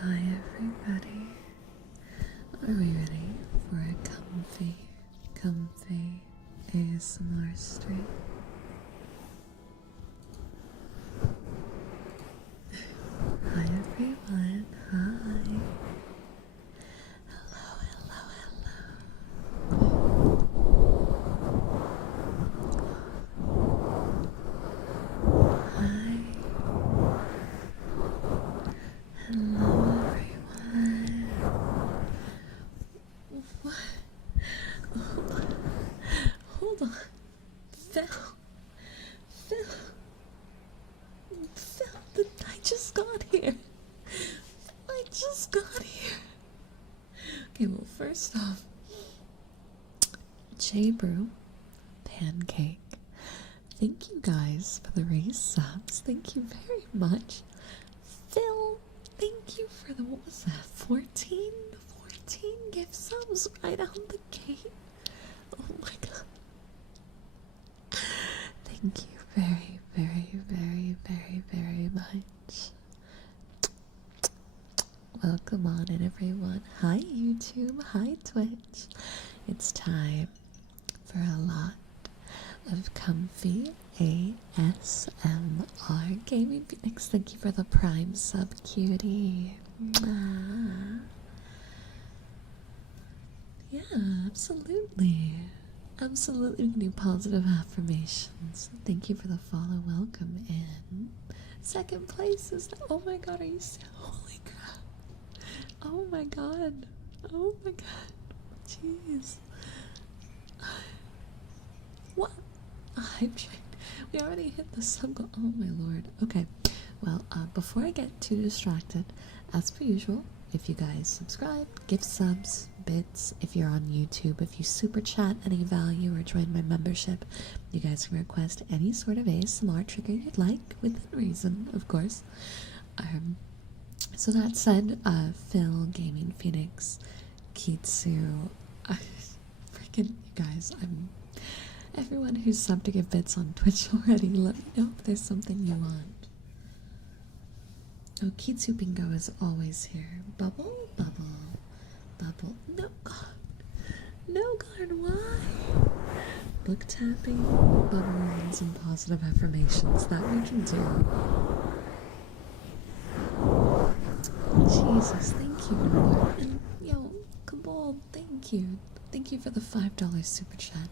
Hi everybody. Are we ready for a comfy ASMR stream? Hi everyone. Hi. Hi. Hello everyone. What? Hold on. Phil. I just got here. Okay, well, first off, J Brew, Pancake. Thank you guys for the raise subs. Thank you very much. Phil, thank you for the, what was that, 14 gift subs right out the gate. Oh my god. Thank you very much. Welcome on in, everyone. Hi YouTube, hi Twitch. It's time for a lot of comfy ASMR gaming. Phoenix, thank you for the prime sub, cutie. Mwah. Yeah, absolutely. Absolutely, we can do positive affirmations. Thank you for the follow. Welcome in. Second place is, oh my god, are you so, holy crap. Oh my god. Oh my god. Jeez. What? Hype train. We already hit the sub goal. Oh my lord. Okay. Well, before I get too distracted, as per usual, if you guys subscribe, give subs, bits, if you're on YouTube, if you super chat any value or join my membership, you guys can request any sort of ASMR trigger you'd like, within reason, of course. So that said, Phil, Gaming Phoenix, Kitsu, freaking you guys, everyone who's subbed to give bits on Twitch already, let me know if there's something you want. Oh, Kitsu Bingo is always here. Bubble. No god, why? Book tapping, bubble ones, and positive affirmations that we can do. Jesus, thank you, Noah. And yo, Cabal, thank you. Thank you for the $5 super chat.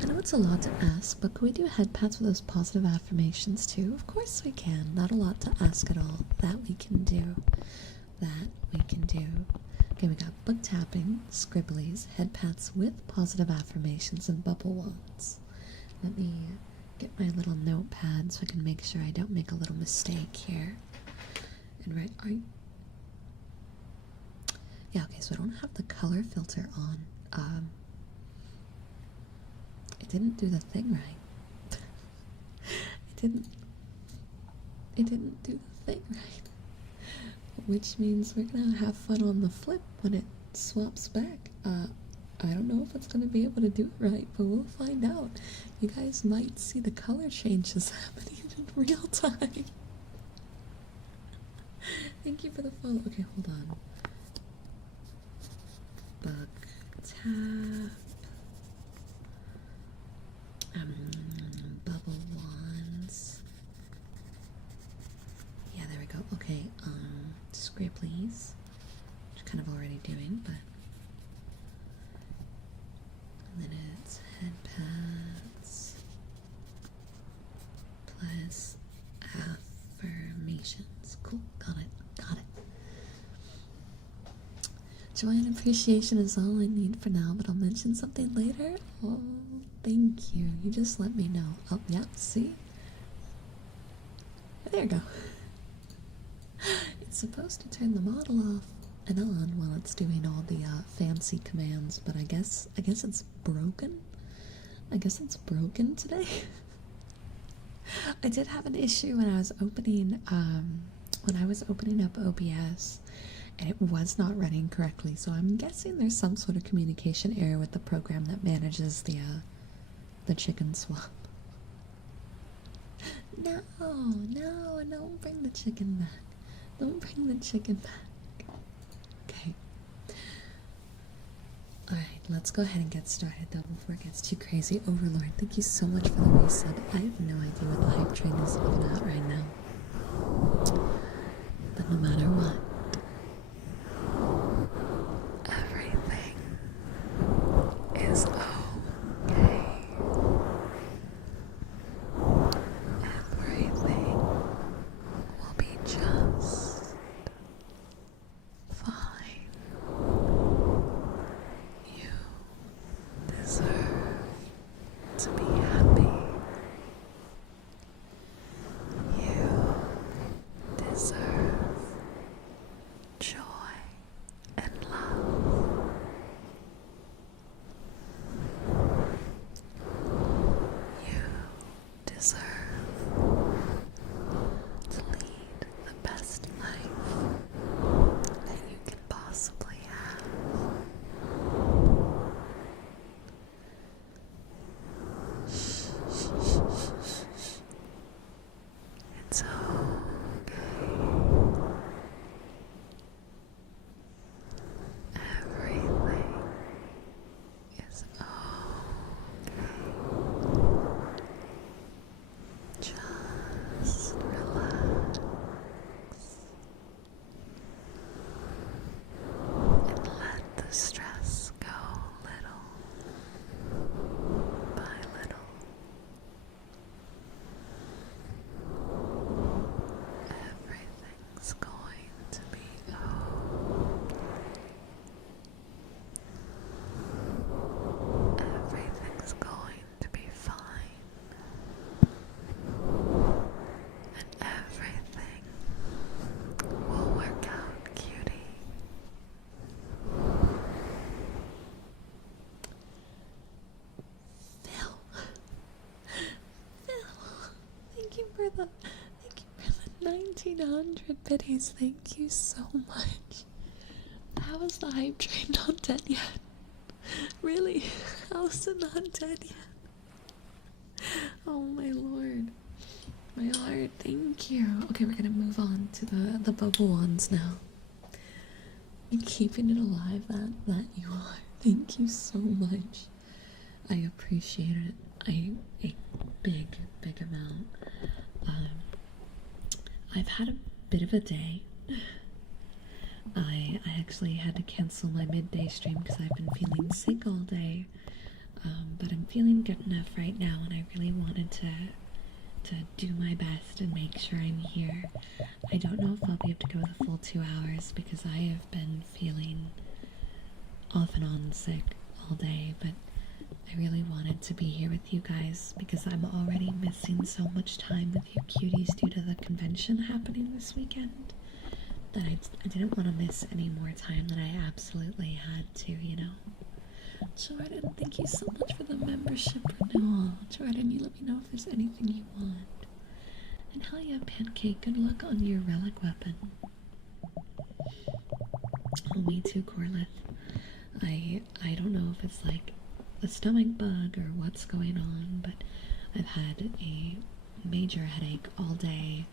I know it's a lot to ask, but can we do head pats with those positive affirmations too? Of course we can. Not a lot to ask at all. That we can do. Okay, we got book tapping, scribblies, head pats with positive affirmations, and bubble wands. Let me get my little notepad so I can make sure I don't make a little mistake here. And right, yeah, okay, so I don't have the color filter on. It didn't do the thing right. It didn't do the thing right. Which means we're gonna have fun on the flip when it swaps back. I don't know if it's gonna be able to do it right, but we'll find out. You guys might see the color changes happening in real time. Thank you for the follow. Okay, hold on. Book tap. Bubble wands. Yeah, there we go. Okay, scribblies, which kind of already doing, but and then it's head pats plus affirmations. Cool, got it. Joy and appreciation is all I need for now, but I'll mention something later. Oh, thank you. You just let me know. Oh, yeah, see? There you go. It's supposed to turn the model off and on while it's doing all the fancy commands, but I guess it's broken. I guess it's broken today. I did have an issue when I was opening up OBS, and it was not running correctly, so I'm guessing there's some sort of communication error with the program that manages the chicken swap. No, don't bring the chicken back. Don't bring the chicken back. Okay. Alright, let's go ahead and get started though before it gets too crazy. Overlord, thank you so much for the resub. I have no idea what the hype train is even at right now. But no matter what, everything is okay. Everything will be just fine. You deserve to be happy. You deserve joy and love. You deserve to lead the best life that you can possibly have. Shh, shh, shh, shh, shh. It's okay. Everything is okay. Just relax and let the stress go little by little. Everything's going to be okay. Everything's going to be fine. And everything will work out, cutie. Phil. Thank you for the 1900 biddies. Thank you so much. How is the hype train not dead yet? Really? How is it not dead yet? Oh my lord. My heart, thank you. Okay, we're gonna move on to the bubble ones now. You're keeping it alive, that you are. Thank you so much. I appreciate it. A big amount. I've had a bit of a day. I actually had to cancel my midday stream because I've been feeling sick all day. But I'm feeling good enough right now, and I really wanted to do my best and make sure I'm here. I don't know if I'll be able to go the full 2 hours because I have been feeling off and on sick all day, but I really wanted to be here with you guys because I'm already missing so much time with you cuties due to the convention happening this weekend that I didn't want to miss any more time than I absolutely had to, you know. Jordan, thank you so much for the membership renewal. Jordan, you let me know if there's anything you want. And hell yeah, Pancake, good luck on your relic weapon. Oh, me too, Corlith. I don't know if it's like a stomach bug or what's going on, but I've had a major headache all day,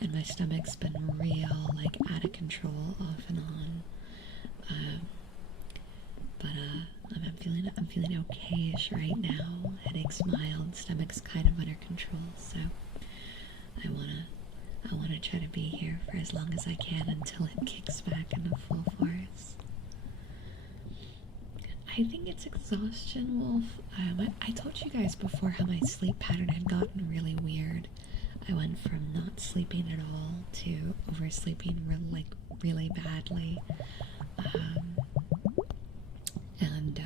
and my stomach's been real, like, out of control, off and on. But I'm feeling okay-ish right now. Headache's mild, stomach's kind of under control, so I wanna try to be here for as long as I can until it kicks back into full force. I think it's exhaustion, Wolf. I told you guys before how my sleep pattern had gotten really weird. I went from not sleeping at all to oversleeping really badly. And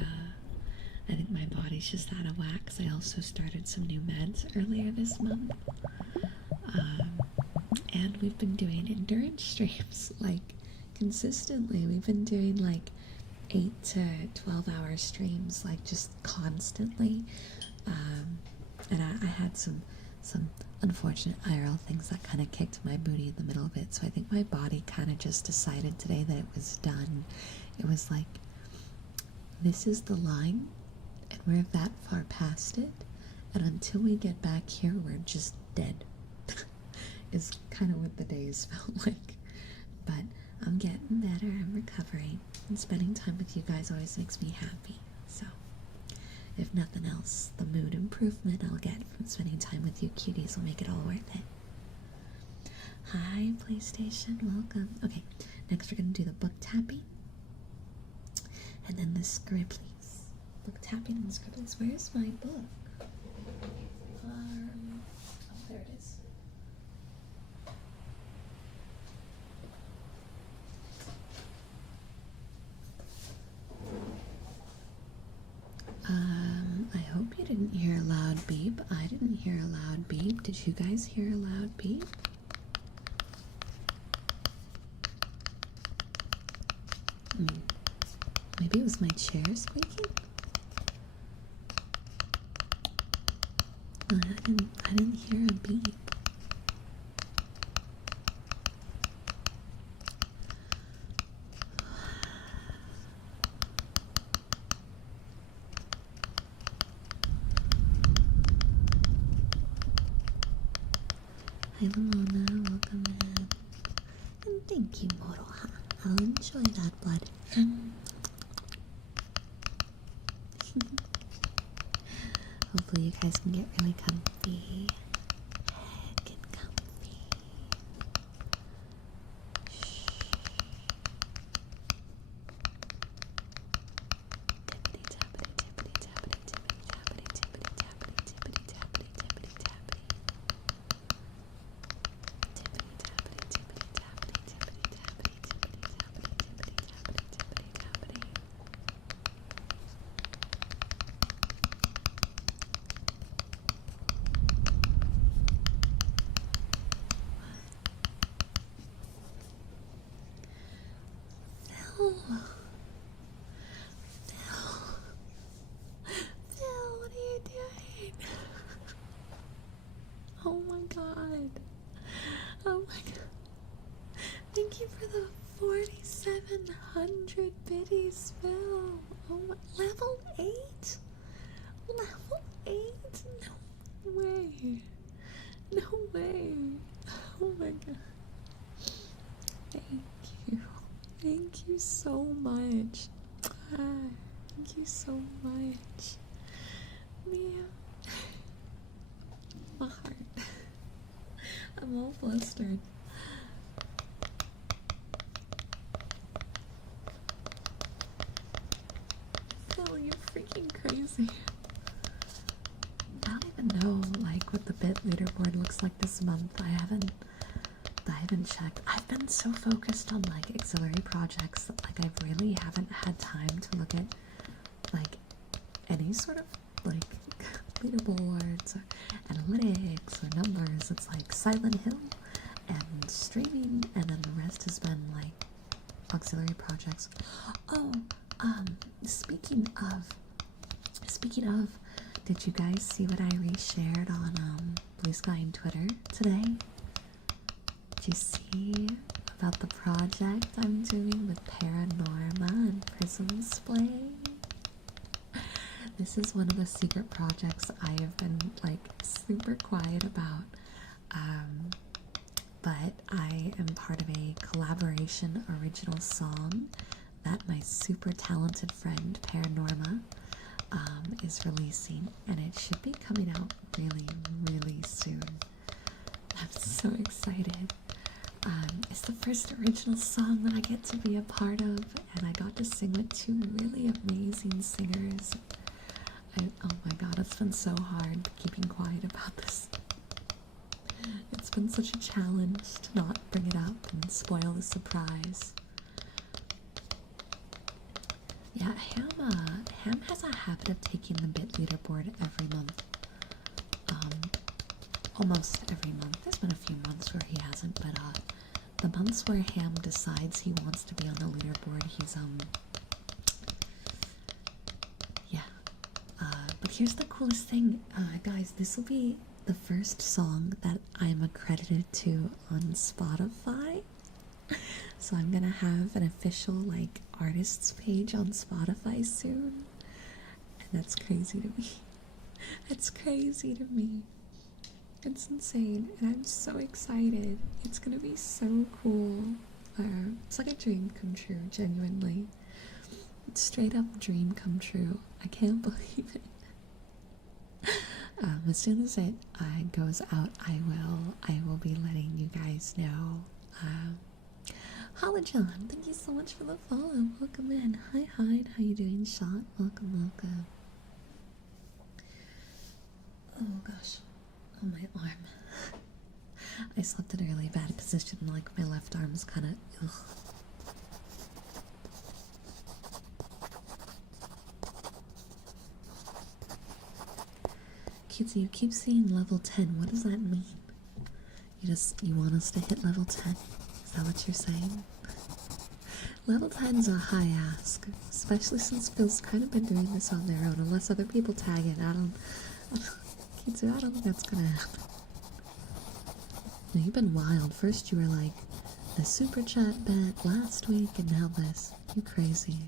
I think my body's just out of whack, 'cause I also started some new meds earlier this month. And we've been doing endurance streams, like, consistently. We've been doing, like, 8 to 12 hour streams, like, just constantly. And I had some unfortunate IRL things that kind of kicked my booty in the middle of it, so I think my body kind of just decided today that it was done. It was like, this is the line, and we're that far past it, and until we get back here, we're just dead. Is kind of what the days felt like. But I'm getting better, I'm recovering, and spending time with you guys always makes me happy. So, if nothing else, the mood improvement I'll get from spending time with you cuties will make it all worth it. Hi, PlayStation, welcome. Okay, next we're gonna do the book tapping, and then the scribblies. Book tapping and scribblies. Where's my book? Oh, there it is. I hope you didn't hear a loud beep. I didn't hear a loud beep. Did you guys hear a loud beep? Maybe it was my chair squeaking? No, I didn't hear a beep. Hi Lamona, welcome in. And thank you, Moroha. I'll enjoy that blood. Hopefully you guys can get really comfy. Get comfy. Shh. Tippity tappity tippity tappity tippity tappity tippity tappity tippity tappity tippity tappity. Tippity tappity tippity tappity tippity tappity tippity tappity tippity tappity tippity tappity. Phil, what are you doing? Oh my god. Oh my god. Thank you for the 4,700 biddies, Phil. Oh my, level 8? Level 8? No way. No way. Oh my god. Thank you. Thank you so much. Thank you so much. Mia. My heart. I'm all flustered. Phil, you're freaking crazy. I don't even know like what the bit leaderboard looks like this month. I haven't checked. I've been so focused on like auxiliary projects that like I really haven't had time to look at like any sort of like leaderboards or analytics or numbers. It's like Silent Hill and streaming, and then the rest has been like auxiliary projects. Oh, speaking of, did you guys see what I reshared on Blue Sky and Twitter today? Did you see about the project I'm doing with Paranorma and Prism Display? This is one of the secret projects I have been like super quiet about, but I am part of a collaboration original song that my super talented friend Paranorma is releasing, and it should be coming out really soon. I'm so excited. It's the first original song that I get to be a part of, and I got to sing with two really amazing singers. Oh my god, it's been so hard keeping quiet about this. It's been such a challenge to not bring it up and spoil the surprise. Yeah, Ham has a habit of taking the bit leaderboard every month. Almost every month. There's been a few months where he hasn't, but the months where Ham decides he wants to be on the leaderboard, he's yeah. But here's the coolest thing, guys. This will be the first song that I'm accredited to on Spotify. So I'm gonna have an official like artists page on Spotify soon, and that's crazy to me. It's crazy to me. It's insane, and I'm so excited. It's gonna be so cool. swear. It's like a dream come true, genuinely. Straight up dream come true. I can't believe it. As soon as it goes out, I will be letting you guys know. Holla John, thank you so much for the follow. Welcome in. Hi Hyde, how you doing? Shot, welcome, welcome. Oh gosh, oh my arm. I slept in a really bad position, like my left arm's kind of ugh. Kids, you keep saying level 10. What does that mean? You want us to hit level 10? Is that what you're saying? Level 10's a high ask, especially since Phil's kind of been doing this on their own, unless other people tag it. I don't think that's gonna happen. No, you've been wild. First you were like, the super chat bet last week, and now this. You crazy.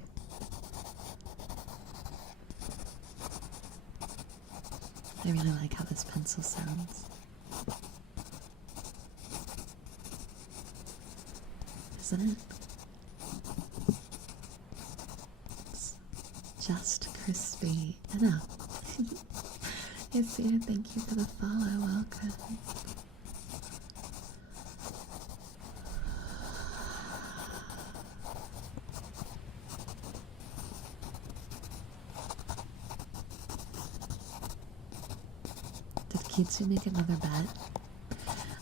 I really like how this pencil sounds. Isn't it? It's just crispy enough. Yes, dear, thank you for the follow. Welcome. Did Kitsu make another bet?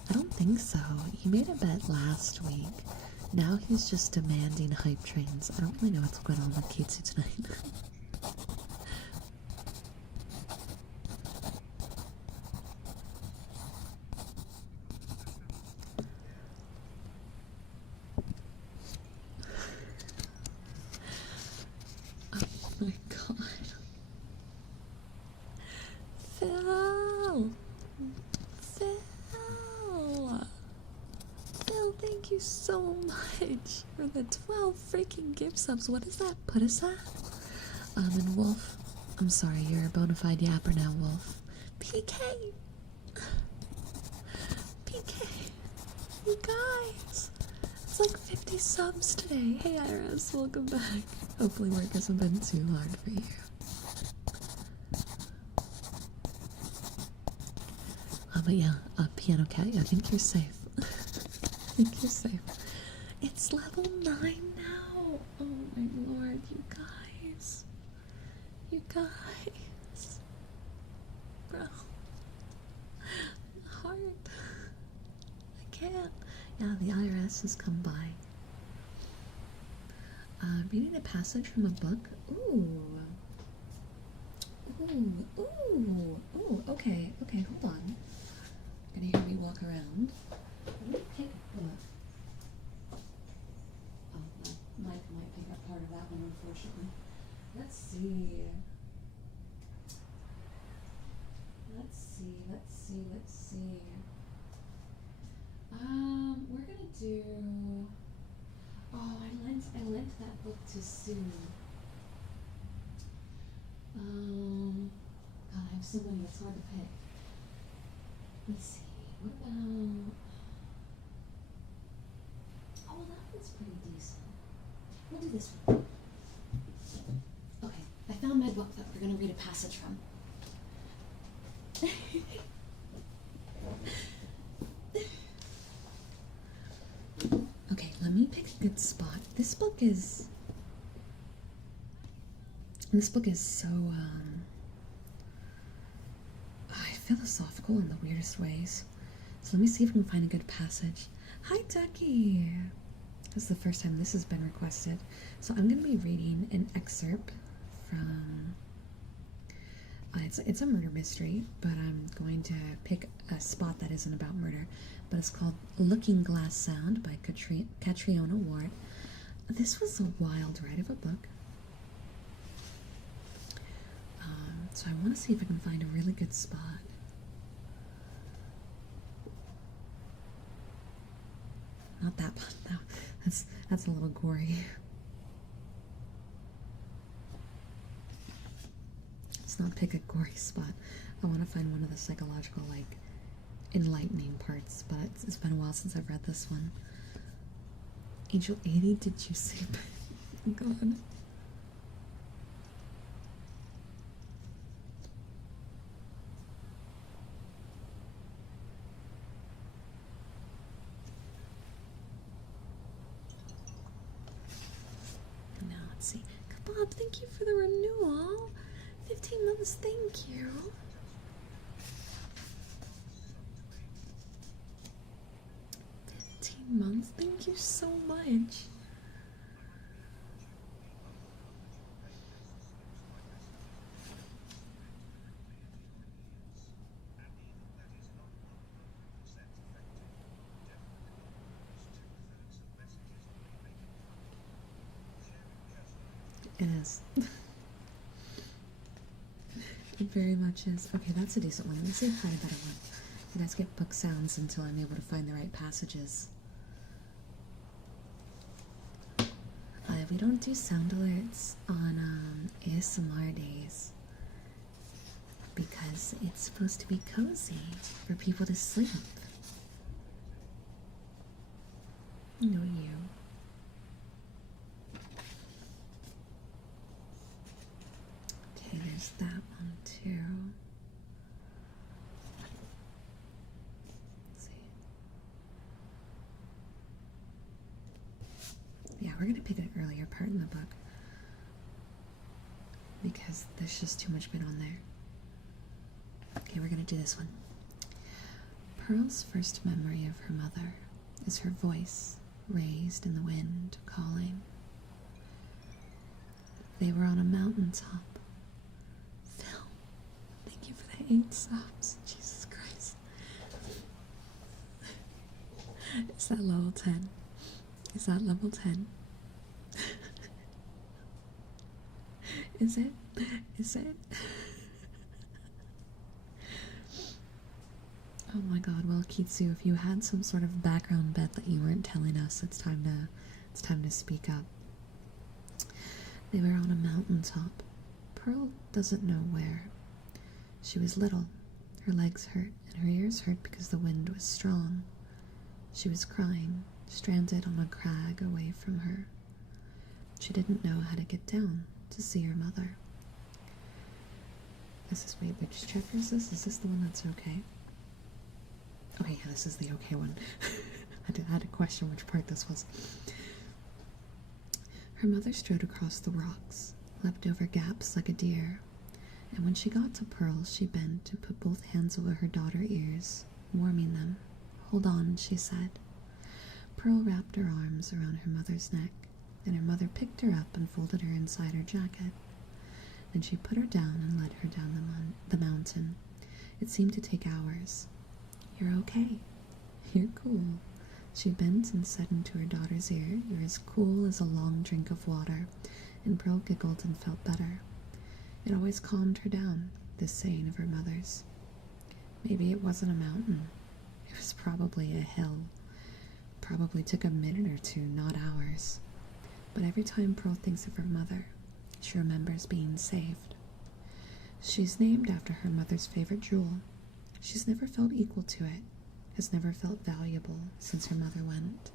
I don't think so. He made a bet last week. Now he's just demanding hype trains. I don't really know what's going on with Kitsu tonight. Oh my god. Phil! Phil, thank you so much for the 12 freaking gift subs. What does that put us at? And Wolf, I'm sorry, you're a bona fide yapper now, Wolf. PK! PK! You guys! It's like 50 subs today. Hey Iris, welcome back. Hopefully work hasn't been too hard for you. But yeah, Piano Cat, I think you're safe. I think you're safe. It's level 9 now! Oh my lord, you guys. You guys. Bro. Heart. I can't. Yeah, the IRS has come by. Reading a passage from a book. Ooh. Ooh, ooh, ooh. Okay, hold on. Gonna hear me walk around. Let me pick a book. Oh, my mic might pick up part of that one, unfortunately. Let's see. We're gonna do. Oh, I lent that book to Sue. God, I have so many. It's hard to pick. Let's see. What about? Oh, well, that one's pretty decent. We'll do this one. Okay, I found my book that we're gonna read a passage from. Okay, let me pick a good spot. This book is so philosophical in the weirdest ways. So let me see if I can find a good passage. Hi Ducky! This is the first time this has been requested. So I'm going to be reading an excerpt from it's a murder mystery, but I'm going to pick a spot that isn't about murder. But it's called Looking Glass Sound by Catriona Ward. This was a wild ride of a book. So I want to see if I can find a really good spot. Not that one, no. That's a little gory. Let's not pick a gory spot. I want to find one of the psychological, like, enlightening parts, but it's been a while since I've read this one. Angel 80, did you see? God. Now let's see. Bob, thank you for the renewal. 15 months, thank you. 15 months, thank you so much. It is. It very much is. Okay, that's a decent one. Let me see if I find a better one. You guys get book sounds until I'm able to find the right passages. We don't do sound alerts on ASMR days because it's supposed to be cozy for people to sleep. No, you. Okay, there's that one too. Let's see. Yeah, we're gonna pick an earlier part in the book because there's just too much bit on there. Okay, we're gonna do this one. Pearl's first memory of her mother is her voice raised in the wind, calling. They were on a mountaintop. Phil, thank you for the 8 subs. Jesus Christ. Is that level 10? Is that level 10? Is it? Is it? Oh my god, well Kitsu, if you had some sort of background bet that you weren't telling us, it's time to speak up. They were on a mountaintop. Pearl doesn't know where. She was little. Her legs hurt and her ears hurt because the wind was strong. She was crying, stranded on a crag away from her. She didn't know how to get down to see her mother. Wait, which chapter is this? Is this the one that's okay? Okay, yeah, this is the okay one. I had to question which part this was. Her mother strode across the rocks, leapt over gaps like a deer, and when she got to Pearl, she bent to put both hands over her daughter's ears, warming them. Hold on, she said. Pearl wrapped her arms around her mother's neck, and her mother picked her up and folded her inside her jacket. Then she put her down and led her down the mountain. It seemed to take hours. You're okay. You're cool. She bent and said into her daughter's ear, You're as cool as a long drink of water, and Pearl giggled and felt better. It always calmed her down, this saying of her mother's. Maybe it wasn't a mountain. It was probably a hill. Probably took a minute or two, not hours. But every time Pearl thinks of her mother, she remembers being saved. She's named after her mother's favorite jewel. She's never felt equal to it, has never felt valuable since her mother went.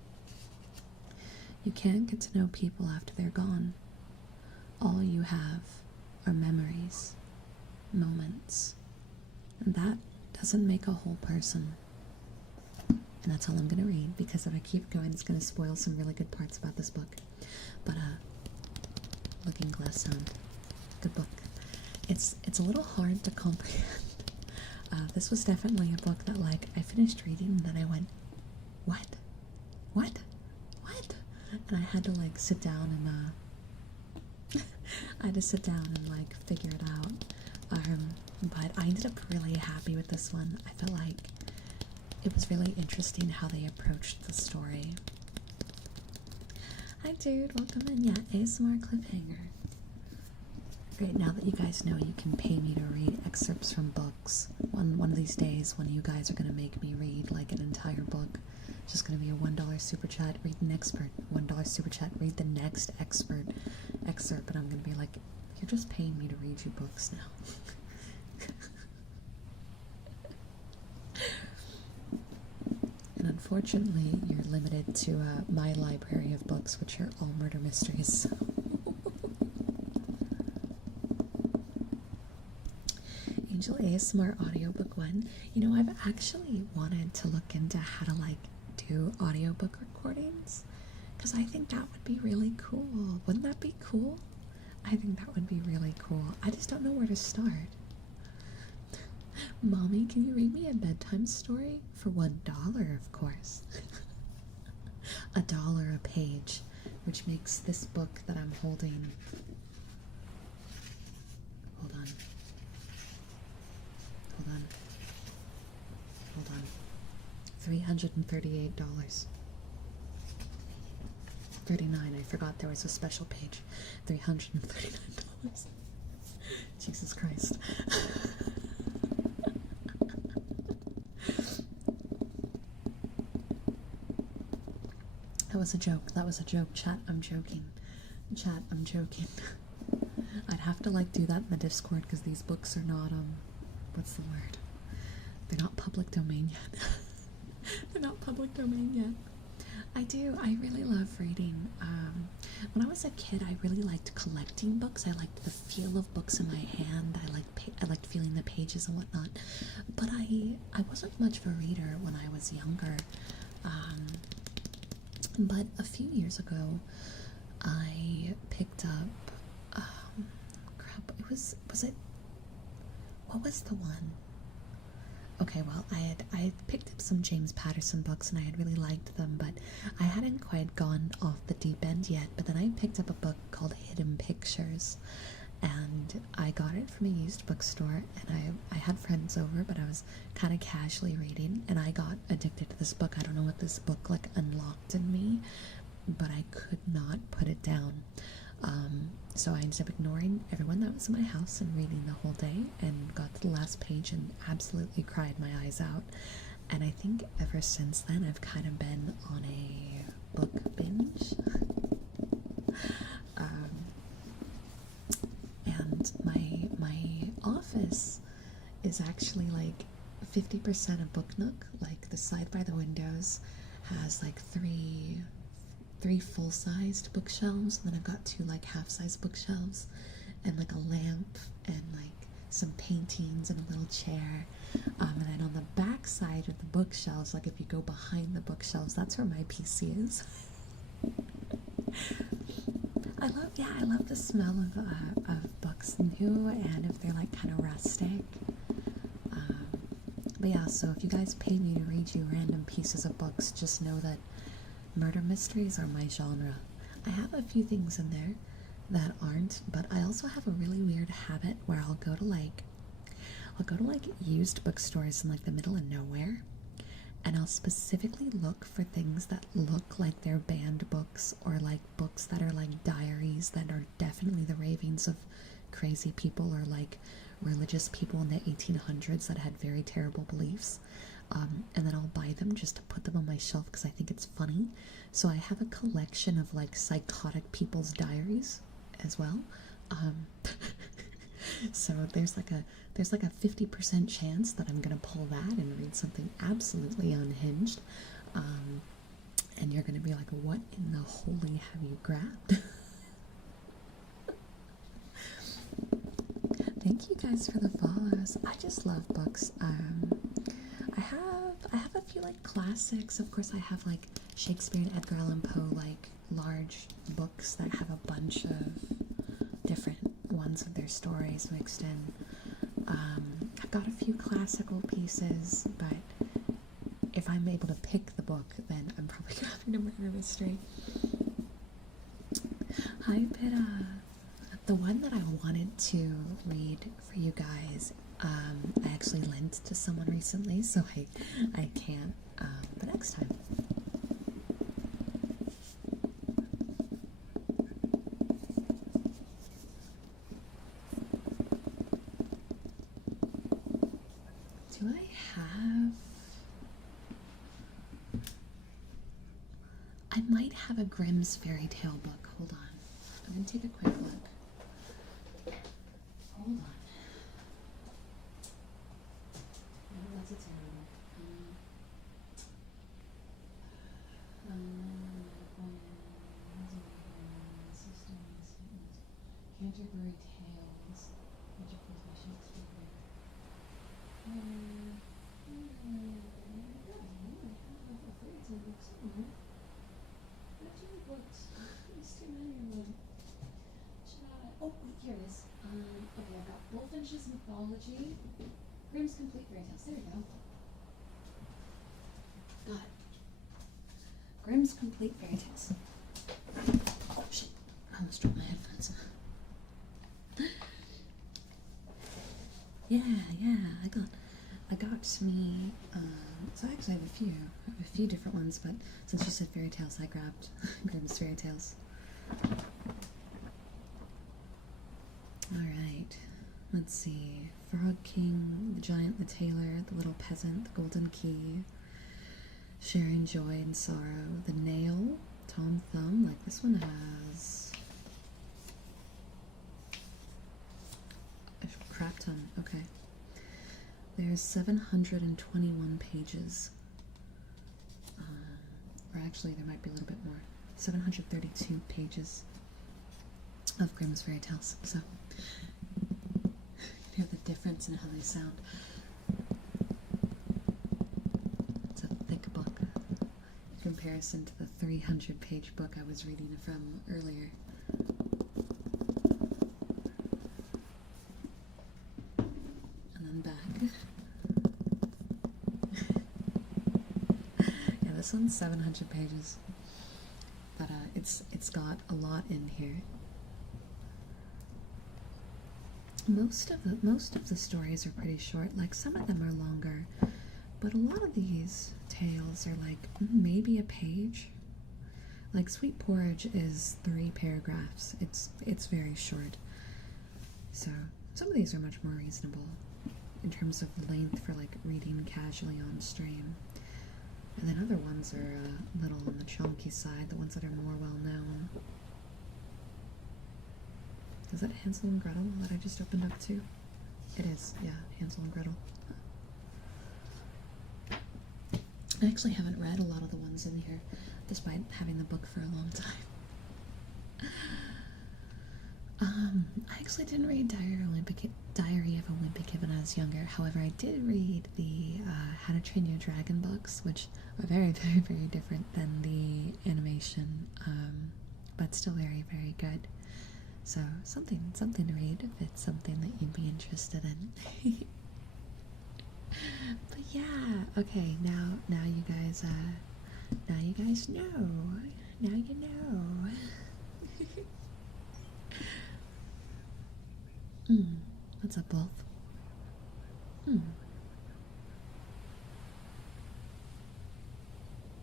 You can't get to know people after they're gone. All you have are memories, moments, and that doesn't make a whole person. And that's all I'm going to read, because if I keep going, it's going to spoil some really good parts about this book. But, Looking Glass Sound. Good book. It's a little hard to comprehend. This was definitely a book that, like, I finished reading and then I went, what? What? What? And I had to, like, sit down and, I had to sit down and, like, figure it out. But I ended up really happy with this one. I felt like it was really interesting how they approached the story. Hi dude, welcome in. Yeah, ASMR cliffhanger. Great, now that you guys know you can pay me to read excerpts from books. One of these days when you guys are going to make me read like an entire book. It's just going to be a $1 super chat, read an expert. $1 super chat, read the next excerpt. And I'm going to be like, you're just paying me to read you books now. And unfortunately, you're limited to my library of books, which are all murder mysteries. Angel ASMR audiobook 1. You know, I've actually wanted to look into how to like do audiobook recordings because I think that would be really cool. Wouldn't that be cool? I think that would be really cool. I just don't know where to start. Mommy, can you read me a bedtime story? For $1, of course. $1 a page, which makes this book that I'm holding. Hold on. Hold on. Hold on. $338. 39. I forgot there was a special page. $339. Jesus Christ. That was a joke. That was a joke. Chat, I'm joking. Chat, I'm joking. I'd have to like do that in the Discord because these books are not what's the word? They're not public domain yet. They're not public domain yet. I do. I really love reading. When I was a kid, I really liked collecting books. I liked the feel of books in my hand. I liked feeling the pages and whatnot. But I wasn't much of a reader when I was younger. But a few years ago, I picked up, crap, what was the one? Okay, well, I had picked up some James Patterson books and I had really liked them, but I hadn't quite gone off the deep end yet. But then I picked up a book called Hidden Pictures, and I got it from a used bookstore, and I had friends over, but I was kind of casually reading, and I got addicted to this book. I don't know what this book like unlocked in me, but I could not put it down. So I ended up ignoring everyone that was in my house and reading the whole day, and got to the last page and absolutely cried my eyes out. And I think ever since then I've kind of been on a book binge. And my office is actually like 50% a book nook. Like the side by the windows has like three full-sized bookshelves, and then I've got 2 like half-size bookshelves, and like a lamp, and like some paintings and a little chair. And then on the back side of the bookshelves, like if you go behind the bookshelves, that's where my PC is. I love the smell of books new, and if they're like kind of rustic. But yeah, so if you guys pay me to read you random pieces of books, just know that murder mysteries are my genre. I have a few things in there that aren't, but I also have a really weird habit where I'll go to like used bookstores in like the middle of nowhere, and I'll specifically look for things that look like they're banned books, or like books that are like diaries that are definitely the ravings of crazy people, or like religious people in the 1800s that had very terrible beliefs. And then I'll buy them just to put them on my shelf because I think it's funny. So I have a collection of like psychotic people's diaries as well. So there's like a 50% chance that I'm gonna pull that and read something absolutely unhinged. And you're gonna be like, what in the holy have you grabbed? Thank you guys for the follows. I just love books. I have a few like classics. Of course, I have like Shakespeare and Edgar Allan Poe, like large books that have a bunch of different ones of their stories mixed in. I've got a few classical pieces, but if I'm able to pick the book, then I'm probably grabbing a murder mystery. Hi, Pitta. The one that I wanted to read for you guys, I actually lent to someone recently, so I can't, but next time. Do I have... I might have a Grimm's fairy tale book. Hold on. I'm going to take a quick look. Hold on. Maybe that's a terrible. Canterbury Tales. Education Shakespeare. I have a fairy tale book somewhere. There's too many books. There's too many of them. Oh, here it is. Okay, I've got Bullfinch's Mythology. Grimm's Complete Fairy Tales. There we go. Got it. Grimm's Complete Fairy Tales. Oh shit! I almost dropped my headphones. Yeah, I got me. So I actually have a few different ones, but since you said fairy tales, I grabbed Grimm's Fairy Tales. All right, let's see. Frog King, the Giant, the Tailor, the Little Peasant, the Golden Key, Sharing Joy and Sorrow, the Nail, Tom Thumb. Like this one has a crap ton. Okay. There's 721 pages. Or actually, there might be a little bit more. 732 pages of Grimm's Fairy Tales. So, you hear the difference in how they sound. It's a thick book in comparison to the 300-page book I was reading from earlier. Back. Yeah, this one's 700 pages, but it's got a lot in here. Most of the stories are pretty short. Like some of them are longer, but a lot of these tales are like maybe a page. Like Sweet Porridge is 3 paragraphs. It's very short. So some of these are much more reasonable in terms of length for like reading casually on stream. And then other ones are a little on the chunky side, the ones that are more well known. Is that Hansel and Gretel that I just opened up to? It is, yeah, Hansel and Gretel. I actually haven't read a lot of the ones in here, despite having the book for a long time. I actually didn't read Diary of a Wimpy Kid when I was younger. However, I did read the How to Train Your Dragon books, which are very, very, very different than the animation, but still very, very good. So something to read if it's something that you'd be interested in. But yeah, okay. Now you guys know. Now you know. What's up, Wolf?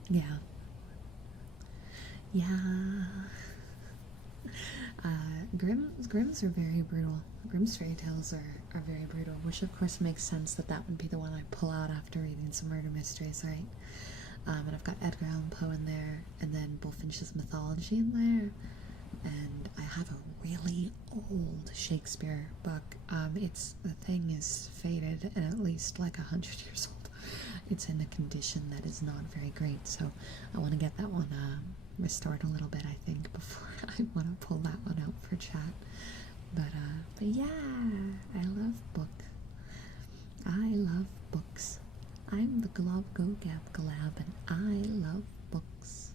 Yeah. Grimm's are very brutal. Grimm's fairy tales are very brutal, which of course makes sense that would be the one I pull out after reading some murder mysteries, right? And I've got Edgar Allan Poe in there, and then Bullfinch's Mythology in there, and I have a really old Shakespeare book. The thing is faded and at least like 100 years old. It's in a condition that is not very great, so I want to get that one restored a little bit, I think, before I want to pull that one out for chat. But yeah, I love books. I'm the Glob Go Gab Galab, and I love books.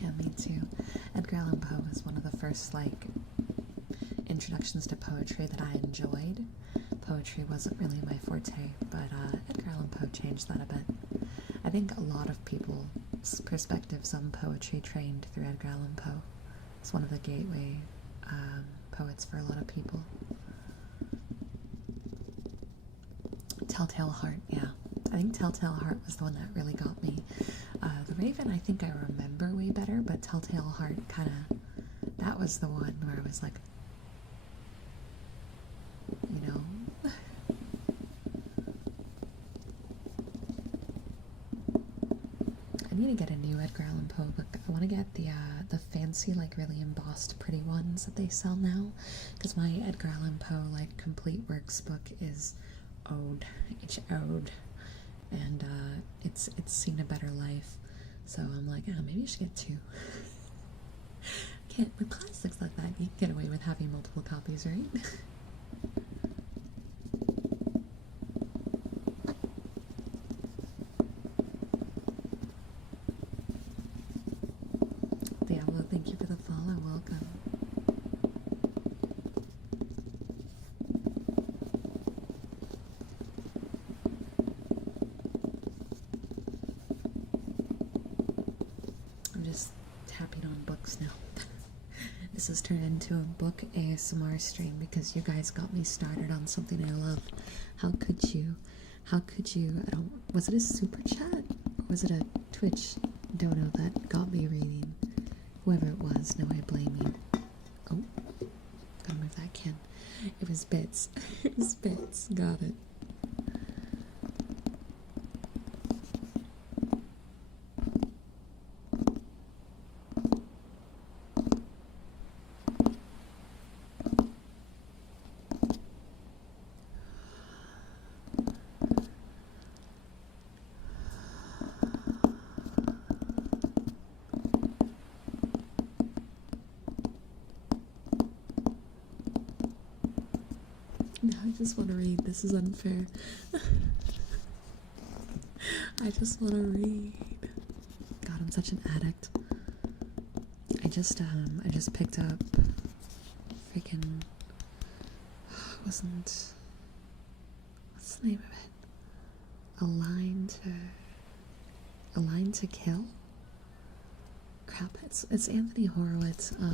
Yeah, me too. Edgar Allan Poe was one of the first, like, introductions to poetry that I enjoyed. Poetry wasn't really my forte, but Edgar Allan Poe changed that a bit. I think a lot of people's perspectives on poetry trained through Edgar Allan Poe. It's one of the gateway poets for a lot of people. Telltale Heart, yeah. I think Telltale Heart was the one that really got me. The Raven, I think I remember way better, but Telltale Heart that was the one where I was like, you know. I need to get a new Edgar Allan Poe book. I want to get the fancy, like, really embossed pretty ones that they sell now, because my Edgar Allan Poe, like, complete works book is ode. It's ode. and it's seen a better life. So I'm like, oh, maybe you should get 2. Can't with classics like that. You can get away with having multiple copies, right? Diablo, thank you for the follow. Welcome. I'm just tapping on books now. This has turned into a book ASMR stream because you guys got me started on something I love. How could you? How could you? Was it a super chat? Or was it a Twitch dono that got me reading? Whoever it was, no, I blame you. Oh, gotta move that can. It was Bits. It was Bits. Got it. Now I just want to read. This is unfair. I just want to read. God, I'm such an addict. I just picked up freaking what's the name of it? A Line to Kill? Crap, it's Anthony Horowitz. I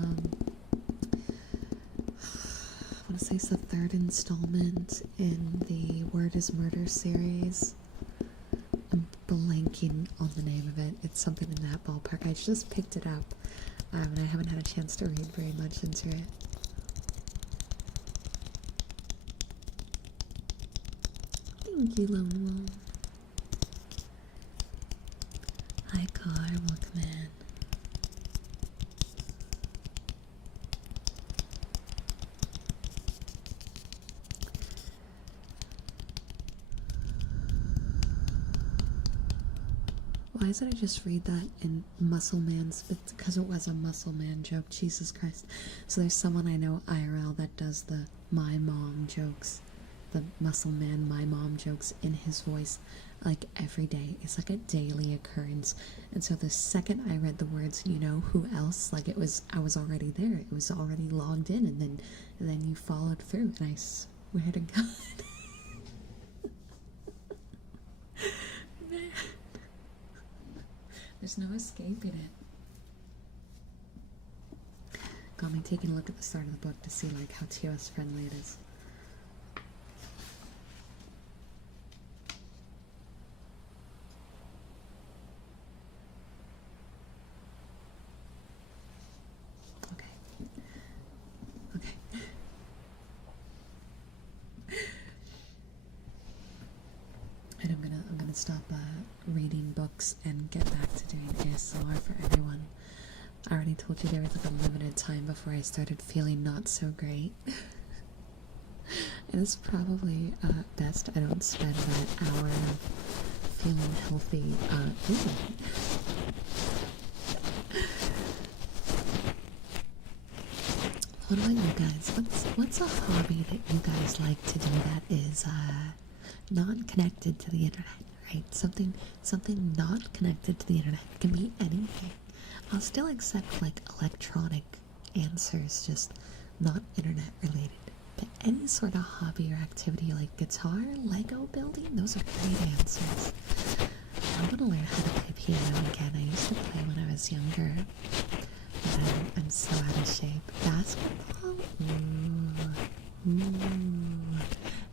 want to say it's the 3rd installment in the Word is Murder series. I'm blanking on the name of it. It's something in that ballpark. I just picked it up, and I haven't had a chance to read very much into it. Thank you, Lone Wolf. Hi, Car. Welcome in. Why did I just read that in Muscle Man's? Because it was a Muscle Man joke. Jesus Christ. So there's someone I know IRL that does the my mom jokes. The Muscle Man my mom jokes in his voice like every day. It's like a daily occurrence. And so the second I read the words, you know who else, like I was already there. It was already logged in, and then you followed through, and I swear to God. Man. There's no escaping it. Got me taking a look at the start of the book to see like how TOS friendly it is. And I'm gonna stop reading books and get back to doing ASMR for everyone. I already told you there was like a limited time before I started feeling not so great. It is probably best I don't spend that hour feeling healthy. What about you guys? What's a hobby that you guys like to do that is not connected to the internet, right? Something not connected to the internet. It can be anything. I'll still accept like electronic answers, just not internet related. But any sort of hobby or activity like guitar, Lego building, those are great answers. I want to learn how to play piano again. I used to play when I was younger, but I'm so out of shape. Basketball? Ooh.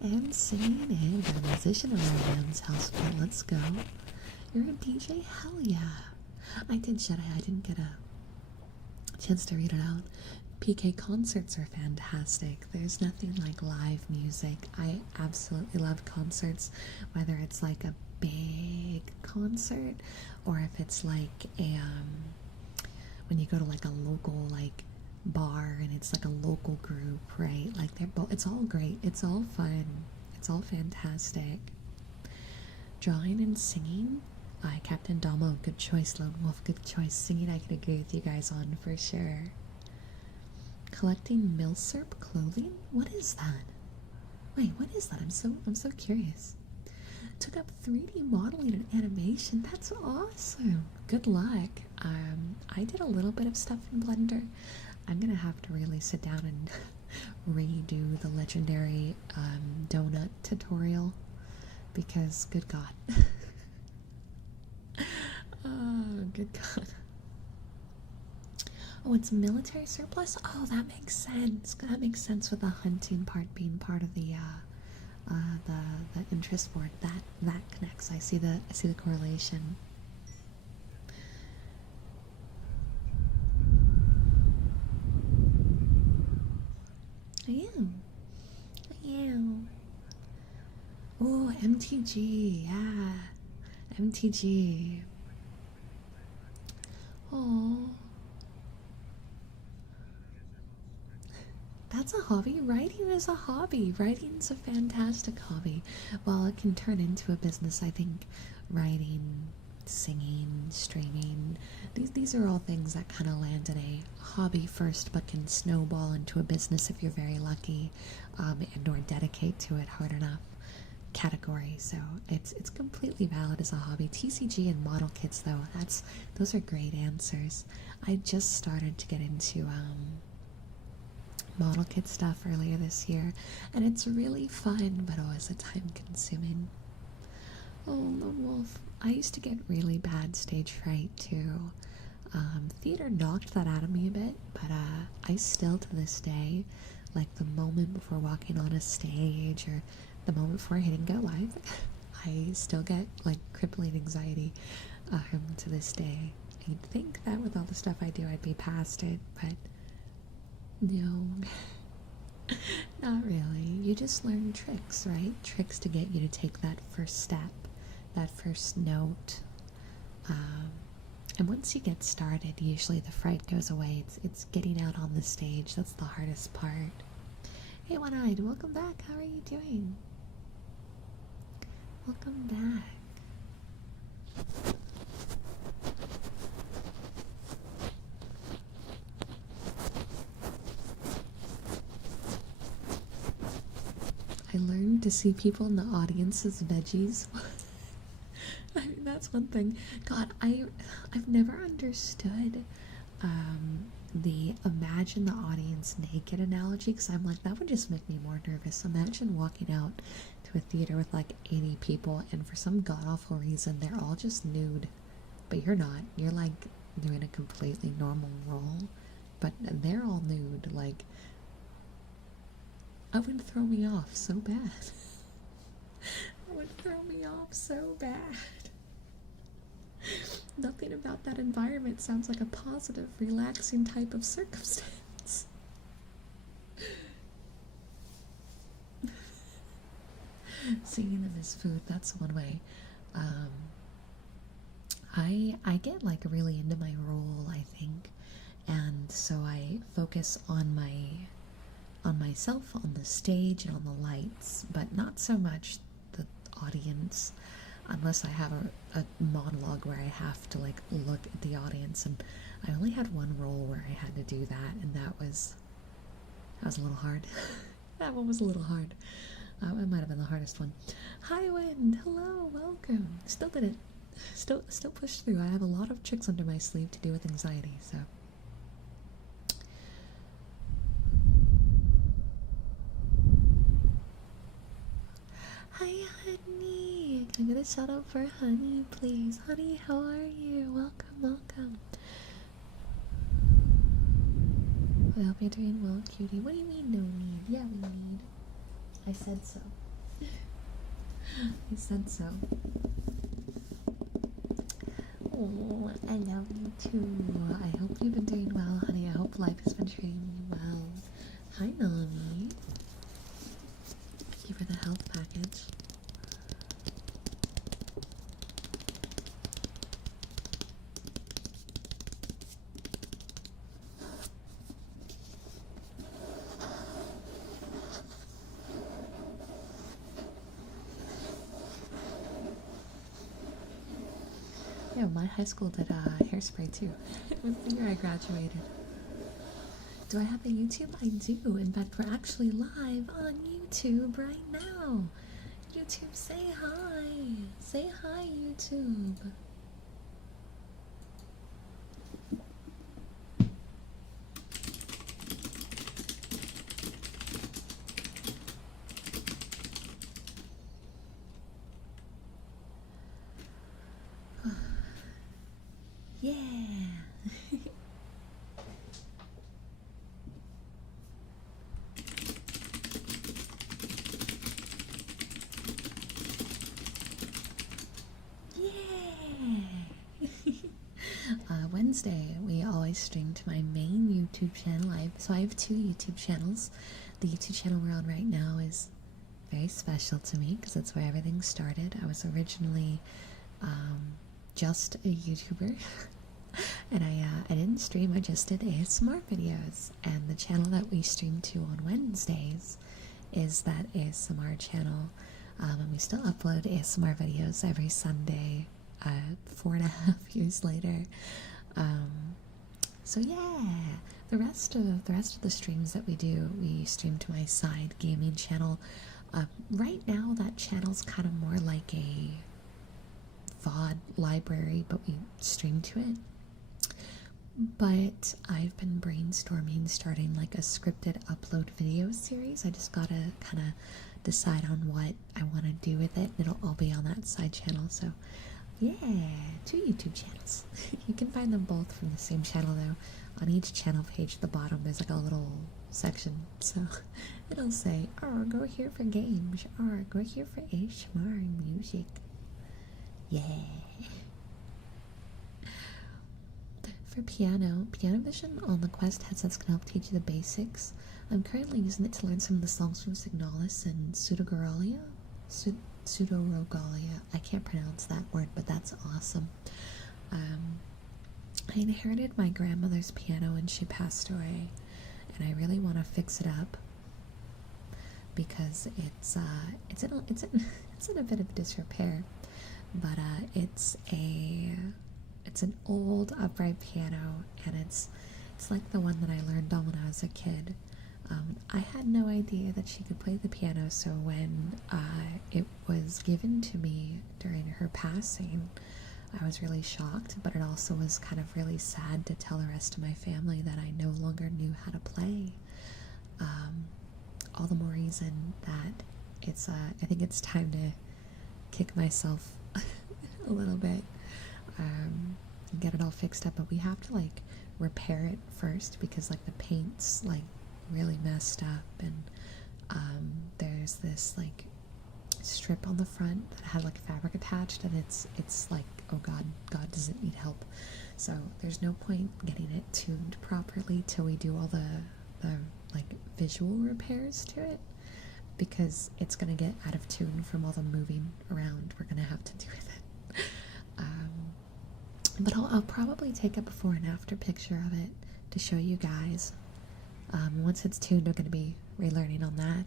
And singing, and a musician in my man's house, but let's go. You're a DJ? Hell yeah. I did Jedi. I didn't get a chance to read it out. PK concerts are fantastic. There's nothing like live music. I absolutely love concerts, whether it's like a big concert or if it's like a when you go to like a local like bar and it's like a local group, right? Like they're both, it's all great, it's all fun, it's all fantastic. Drawing and singing. Captain Damo, good choice. Lone Wolf, good choice. Singing, I can agree with you guys on for sure. Collecting milsurp clothing? What is that? Wait, what is that? I'm so curious. Took up 3D modeling and animation. That's awesome. Good luck. I did a little bit of stuff in Blender. I'm gonna have to really sit down and redo the legendary donut tutorial because good God. Oh, good God. Oh, it's military surplus? Oh, that makes sense. That makes sense with the hunting part being part of the interest board. That connects. I see the correlation. I am. Oh, MTG, yeah. MTG. Oh. That's a hobby. Writing is a hobby. Writing's a fantastic hobby. While it can turn into a business, I think writing, singing, streaming, these are all things that kind of land in a hobby first, but can snowball into a business if you're very lucky, and or dedicate to it hard enough. Category. So it's completely valid as a hobby. TCG and model kits, though, those are great answers. I just started to get into model kit stuff earlier this year, and it's really fun, but always time consuming. Oh, Lone Wolf. I used to get really bad stage fright too. Theater knocked that out of me a bit, but I still to this day, like the moment before walking on a stage or the moment before hitting go live, I still get like crippling anxiety to this day. You'd think that with all the stuff I do I'd be past it, but no. Not really. You just learn tricks, right? Tricks to get you to take that first step, that first note. And once you get started, usually the fright goes away. It's getting out on the stage. That's the hardest part. Hey, One-Eyed, welcome back. How are you doing? Welcome back. I learned to see people in the audience as veggies. I mean, that's one thing. God, I've never understood the imagine the audience naked analogy, because I'm like, that would just make me more nervous. Imagine walking out to a theater with like 80 people, and for some god-awful reason, they're all just nude. But you're not. You're like doing a completely normal role, but they're all nude. Like, that would throw me off so bad. That would throw me off so bad. Nothing about that environment sounds like a positive, relaxing type of circumstance. Seeing them as food, that's one way. I get like really into my role, I think, and so I focus on myself on the stage and on the lights, but not so much the audience, unless I have a monologue where I have to like look at the audience. And I only had one role where I had to do that, and that was a little hard. That one was a little hard. It might have been the hardest one. Hi, Wind. Hello, welcome. Still did it. Still pushed through. I have a lot of tricks under my sleeve to do with anxiety, so. Hi, Honey. Can I get a shout out for Honey, please? Honey, how are you? Welcome, welcome. I hope you're doing well, cutie. What do you mean, no need? Yeah, we need. I said so. I said so. Oh, I love you too. I hope you've been doing well, honey. I hope life has been treating you well. Hi, Nami. Thank you for the health package. Yeah, my high school did hairspray too. It was the year I graduated. Do I have a YouTube? I do. In fact, we're actually live on YouTube right now. YouTube, say hi. Say hi, YouTube. Yeah. Wednesday, we always stream to my main YouTube channel. I have two YouTube channels. The YouTube channel we're on right now is very special to me because that's where everything started. I was originally just a YouTuber, and I didn't stream. I just did ASMR videos. And the channel that we stream to on Wednesdays is that ASMR channel, and we still upload ASMR videos every Sunday. 4.5 years later. So yeah, the rest of the streams that we do, we stream to my side gaming channel. Right now, that channel's kind of more like a VOD library, but we stream to it. But I've been brainstorming starting like a scripted upload video series. I just gotta kind of decide on what I want to do with it. It'll all be on that side channel. So yeah, two YouTube channels. You can find them both from the same channel though. On each channel page at the bottom there's like a little section, so it'll say, oh, go here for games, or go here for ASMR music. Yeah. For piano vision on the Quest headsets can help teach you the basics. I'm currently using it to learn some of the songs from Signalis and Pseudogoralia. Pseudorogalia. I can't pronounce that word, but that's awesome. I inherited my grandmother's piano when she passed away, and I really want to fix it up because it's in a bit of disrepair. But it's an old upright piano, and it's like the one that I learned on when I was a kid. I had no idea that she could play the piano, so when it was given to me during her passing, I was really shocked, but it also was kind of really sad to tell the rest of my family that I no longer knew how to play. All the more reason that I think it's time to kick myself a little bit, and get it all fixed up, but we have to like repair it first because like the paint's like really messed up, and there's this like strip on the front that had like fabric attached, and it's like, oh god, does it need help? So there's no point getting it tuned properly till we do all the like visual repairs to it, because it's gonna get out of tune from all the moving around we're gonna have to do with it. But I'll probably take a before and after picture of it to show you guys. Once it's tuned, I'm going to be relearning on that.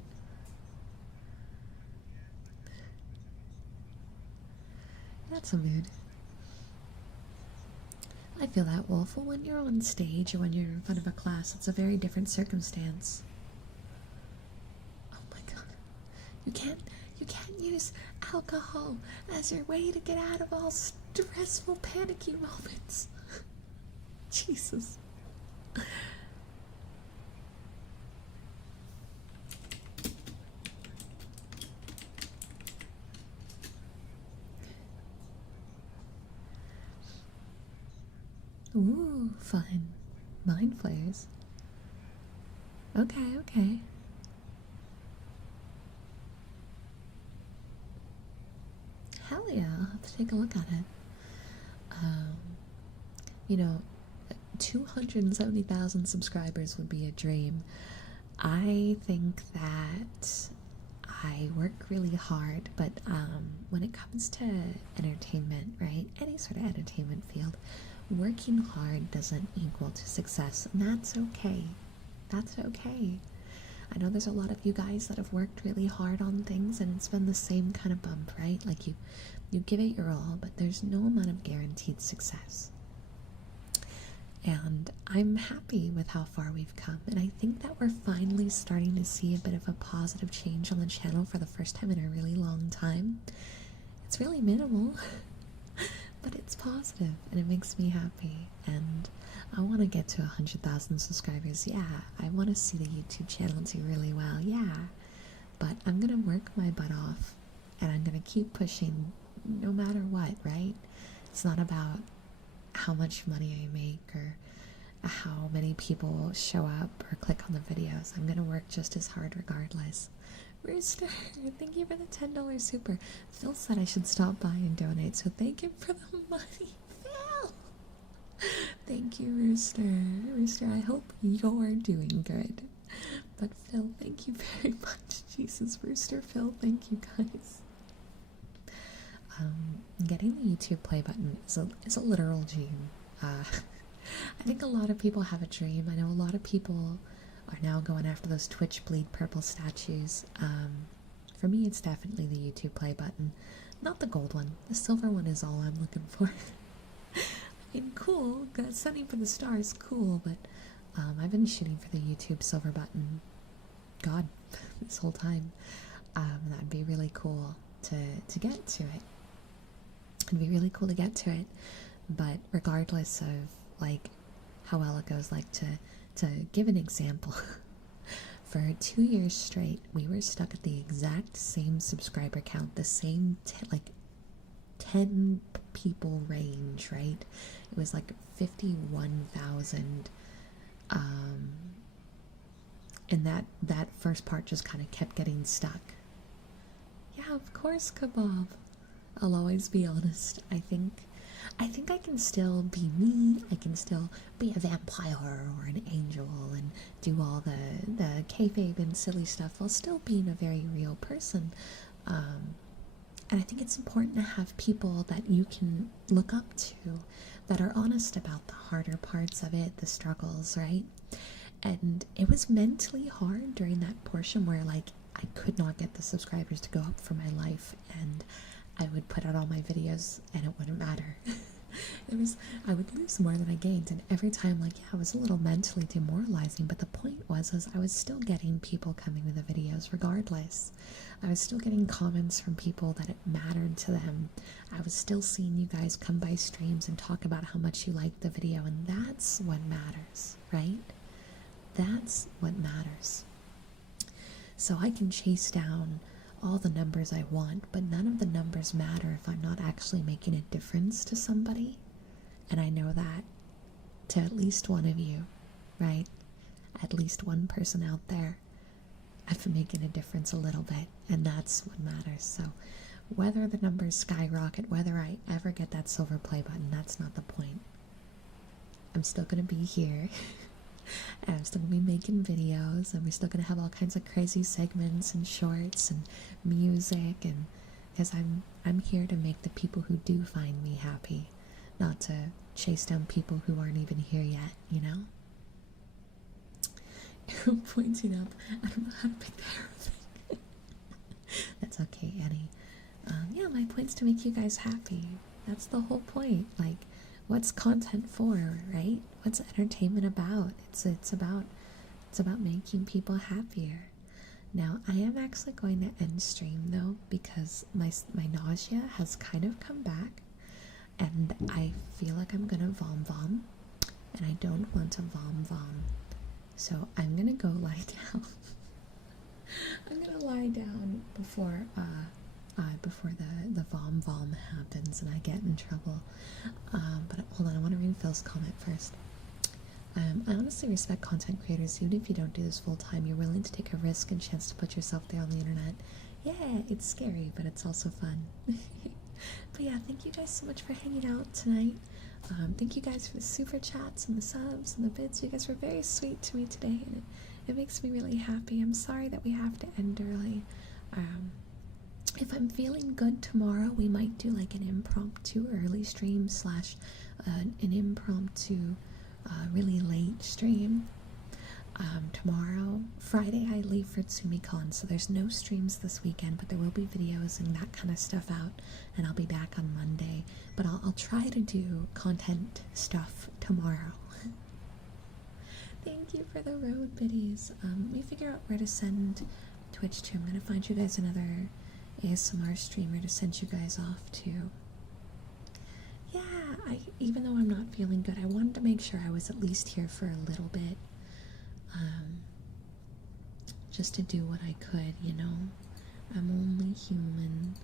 That's a mood. I feel that, Wolf. Well, when you're on stage or when you're in front of a class, it's a very different circumstance. Oh my god. You can't use alcohol as your way to get out of all stressful, panicky moments. Jesus. Ooh, fun. Mind flares. Okay. Hell yeah, I'll have to take a look at it. 270,000 subscribers would be a dream. I think that I work really hard, but when it comes to entertainment, right, any sort of entertainment field, working hard doesn't equal to success, and that's okay. That's okay. I know there's a lot of you guys that have worked really hard on things, and it's been the same kind of bump, right? Like you give it your all, but there's no amount of guaranteed success. And I'm happy with how far we've come, and I think that we're finally starting to see a bit of a positive change on the channel for the first time in a really long time. It's really minimal, but it's positive, and it makes me happy. And I want to get to 100,000 subscribers. Yeah, I want to see the YouTube channel do really well. Yeah, but I'm gonna work my butt off, and I'm gonna keep pushing no matter what, right? It's not about how much money I make or how many people show up or click on the videos. I'm gonna work just as hard regardless. Rooster, thank you for the $10 super. Phil said I should stop by and donate, so thank him for the money. Phil! Thank you, Rooster. Rooster, I hope you're doing good. But Phil, thank you very much. Jesus, Rooster, Phil, thank you guys. Getting the YouTube play button is a literal dream. I think a lot of people have a dream. I know a lot of people are now going after those Twitch bleed purple statues. For me, it's definitely the YouTube play button. Not the gold one. The silver one is all I'm looking for. I mean, cool. Sending for the stars, cool, but I've been shooting for the YouTube silver button, God, this whole time. That'd be really cool to get to it. It'd be really cool to get to it, but regardless of like how well it goes, like to give an example, for 2 years straight, we were stuck at the exact same subscriber count, the same 10 people range, right? It was like 51,000, and that first part just kind of kept getting stuck. Yeah, of course, Kebab. I'll always be honest. I think I can still be me. I can still be a vampire or an angel and do all the kayfabe and silly stuff while still being a very real person. And I think it's important to have people that you can look up to that are honest about the harder parts of it, the struggles, right? And it was mentally hard during that portion where like I could not get the subscribers to go up for my life, and I would put out all my videos and it wouldn't matter. I would lose more than I gained, and every time, like, yeah, it was a little mentally demoralizing, but the point was I was still getting people coming to the videos regardless. I was still getting comments from people that it mattered to them. I was still seeing you guys come by streams and talk about how much you liked the video, and that's what matters, right? That's what matters. So I can chase down all the numbers I want, but none of the numbers matter if I'm not actually making a difference to somebody. And I know that to at least one of you, right? At least one person out there, I've been making a difference a little bit, and that's what matters. So whether the numbers skyrocket, whether I ever get that silver play button, that's not the point. I'm still gonna be here. And I'm still going to be making videos, and we're still going to have all kinds of crazy segments and shorts and music, and because I'm here to make the people who do find me happy, not to chase down people who aren't even here yet, you know? Pointing up, I don't know how to pick the arrow thing. That's okay, Annie. Yeah, my point's to make you guys happy. That's the whole point. Like, what's content for, right? What's entertainment about? It's about making people happier. Now, I am actually going to end stream though, because my nausea has kind of come back, and I feel like I'm gonna vom, and I don't want to vom. So I'm gonna go lie down. I'm gonna lie down before the vom happens and I get in trouble. But hold on, I want to read Phil's comment first. I honestly respect content creators. Even if you don't do this full time, you're willing to take a risk and chance to put yourself there on the internet. Yeah, it's scary, but it's also fun. But yeah, thank you guys so much for hanging out tonight. Thank you guys for the super chats and the subs and the bits. You guys were very sweet to me today, and it makes me really happy. I'm sorry that we have to end early. If I'm feeling good tomorrow, we might do like an impromptu early stream / an impromptu really late stream. tomorrow, Friday, I leave for TsumiCon, so there's no streams this weekend, but there will be videos and that kind of stuff out, and I'll be back on Monday. But I'll try to do content stuff tomorrow. Thank you for the road biddies. Let me figure out where to send Twitch to. I'm gonna find you guys another ASMR streamer to send you guys off to. Yeah, even though I'm not feeling good, I wanted to make sure I was at least here for a little bit. Just to do what I could, you know. I'm only human.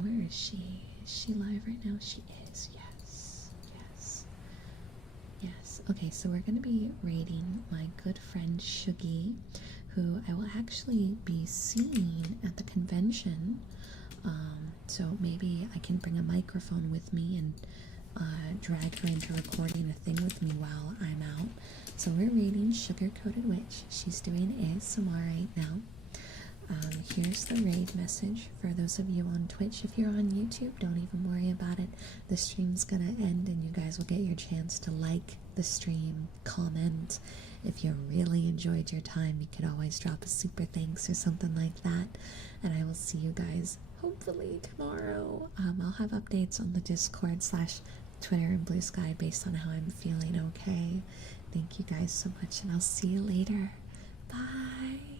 Where is she? Is she live right now? She is, yes. Yes. Yes. Okay, so we're going to be rating my good friend Shuggy, who I will actually be seeing at the convention. So maybe I can bring a microphone with me and drag her into recording a thing with me while I'm out. So we're reading Sugar Coated Witch. She's doing ASMR right now. Here's the raid message for those of you on Twitch. If you're on YouTube, don't even worry about it. The stream's gonna end and you guys will get your chance to like the stream, comment. If you really enjoyed your time, you could always drop a super thanks or something like that. And I will see you guys hopefully tomorrow. I'll have updates on the Discord / Twitter and Blue Sky based on how I'm feeling, okay? Thank you guys so much, and I'll see you later. Bye!